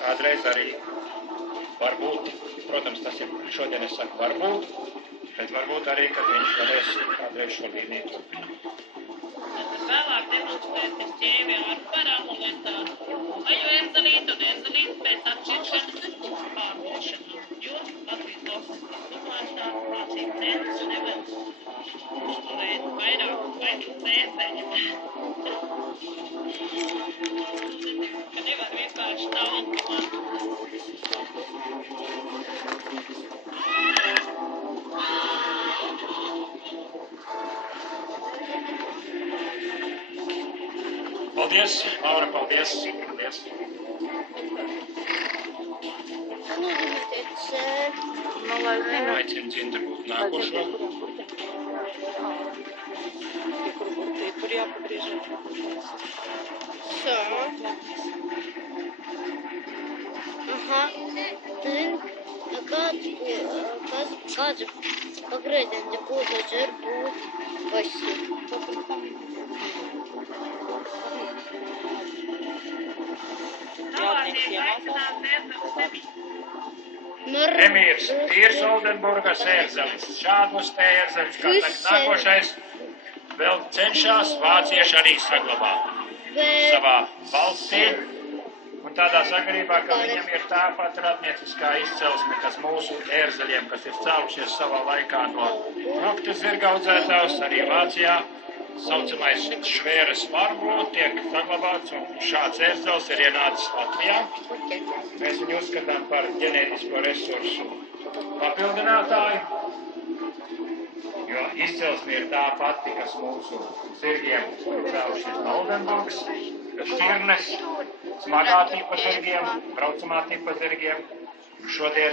kādreiz arī varbūt, protams, tas ir šodien es saku varbūt, bet varbūt arī, kad viņš varēs kādreiz šo līniju turpināt. Vēlāk demonstrēsim ķēvi ar paramuletā, maļu ērzelīti un ērzelīti pēc atšķiršanas pārdošanā, jo Latvijas valsts domāšanā mācību centrs nevar uzturēt vairāk ērzeļu. Ka nevar vienkārši tā automatizēt. Paldies, Laura, paldies. Paldies. Aicinu Dzindu būt nākošo. Tur jāpagriež. Aha. Kāds pagrieziens būtu varbūt pasi. Emīrs, Tīrs Oldenburgas ērzelis. Šādus te ērzeļus, kā tagad nākošais, vēl cenšas vācieši arī saglabāt savā valstī. Un tādā sakarībā, ka viņam ir tāpat radnieciskā izcelsme, kas mūsu ērzeļiem, kas ir cēlušies savā laikā no rokta zirgaudzētājs, arī Vācijā. Saucamais švēras varbūt tiek saglabāts, un šāds ērzelis ir ienācis Latvijā. Mēs viņu uzskatām par ģenētisko resursu papildinātāju, jo izcelsme ir tā pati, kas mūsu zirgiem ir cēlušies no Oldenburgas, šķirnes, smagā tipa zirgiem, braucamā tipa zirgiem. Šodien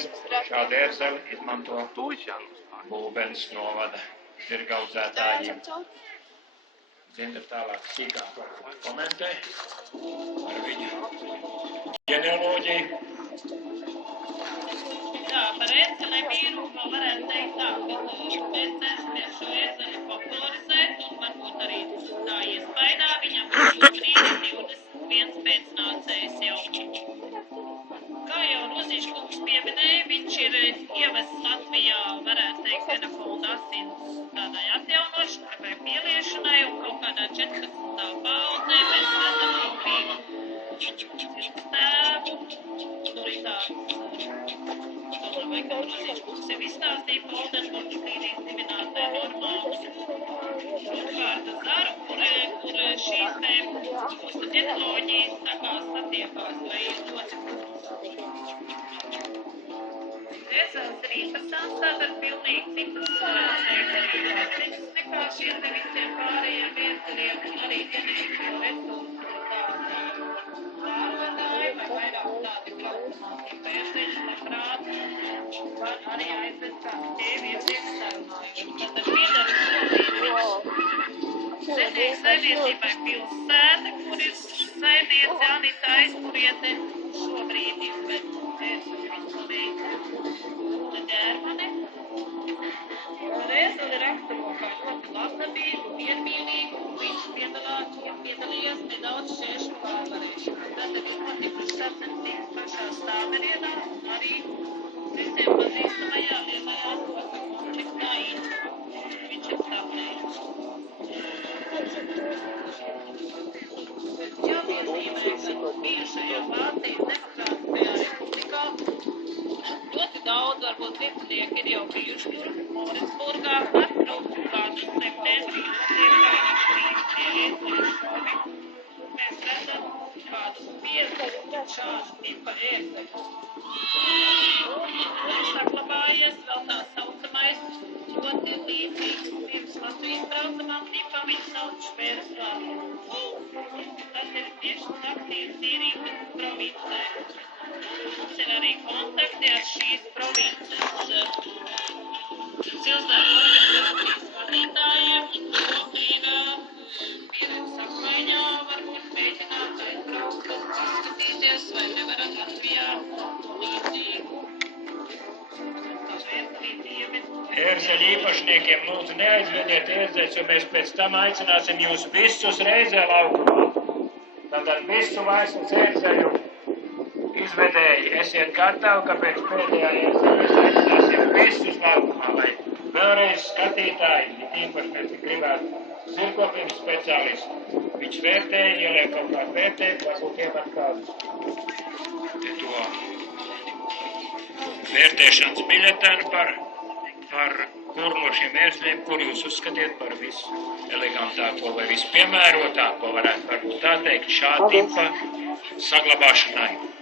šādu ērzeli izmanto Būbens novada zirgaudzētājiem. Dzinda tālāk sīkāk komentē ar viņu ģenealoģiju. Jā, par ērzelēm īrumā varētu teikt tā, ka mēs cenšamies šo ērzeli popularizēt un varbūt arī tā iespaidā viņam šobrīd 21 pēcnācējs jau. Kā jau Rozīškungs pieminēja, viņš ir ievests Latvijā, varētu teikt, genofonda asins tādai atjaunošanai vai pieliešanai, un kaut kādā 14. paudzē mēs redzam Rīgu tēvu. Tur ir tāds, domāju, ka Rozīškungs jau izstāstīja pa Oldenburgas līnijas dibinātāja normālus rudvārda zaru, kur šīs te mūsu ģenealoģijas tā kā satiekās vai ir ļoti. Ēzelis ir interesants, tātad pilnīgi citas, varētu teikt, arī vācīgas nekā šiem te visiem pārējiem ērzeliem, un arī ģenētisko resursu tādi pārvadāji vai vairāk tādi braucamāti ērzeļi, labprāt, var arī aizvest kādu ķēvi iepriekš sarunājuši. Tātad piedara Solītis saimniecībai pilsēta, kur ir saimniece Anita Aizpuriete, šobrīd izved ēzeļu viņa meita. Ģērmane. Ēzeli raksturo kā ļoti labdabīgu, miermīlīgu, un viņš piedalījās nedaudz šķēršļu pārvarēšanā. Tātad ir notikušas sacensības pašā Stāverienā un arī visiem pazīstamajā lielajā konfliktā Īņķā. Viņš ir stāvējis. Jāpiezīmē, ka bijušajā Vācijas Demokrātiskajā republikā ļoti daudz, varbūt liecinieki ir jau bijuši tur, Morisburgā, ar braucu kādu septembrī, mēs redzam kādus 5 šādu tipa ērzeļus. Un saglabājies vēl tā saucamais ļoti līdzīgs pirms Latvijas braucamām tipam, viņš sauc švēras vārdu. Tas ir tieši aktīvs ierīces provincē. Mums ir arī kontakti ar šīs provinces cilvēku organizācijas vadītājiem, ko ir pieredze apmaiņā, varbūt mēģināt aizbraukt un paskatīties, vai nevaram Latvijā līdzīgu. Ērzeļu īpašniekiem lūdzu neaizvediet ērzeļus, jo mēs pēc tam aicināsim jūs visus reizē laukumā. Tātad visu vaismas ērzeļu līdzvedēji, esiet gatavi, ka pēc pēdējā iezīmē mēs aicināsim visus laukumā, lai vēlreiz skatītāji, īpaši mēs gribētu zirgkopības speciālistu. Viņš vērtēja, ieliek kaut kādu vērtējumu, varbūt iemet kādus to vērtēšanas biļetenu par kuru no šiem ērgļiem, kur jūs uzskatiet par visu elegantāko vai visu piemērotāko, varētu varbūt tā teikt, šā tipa saglabāšanai.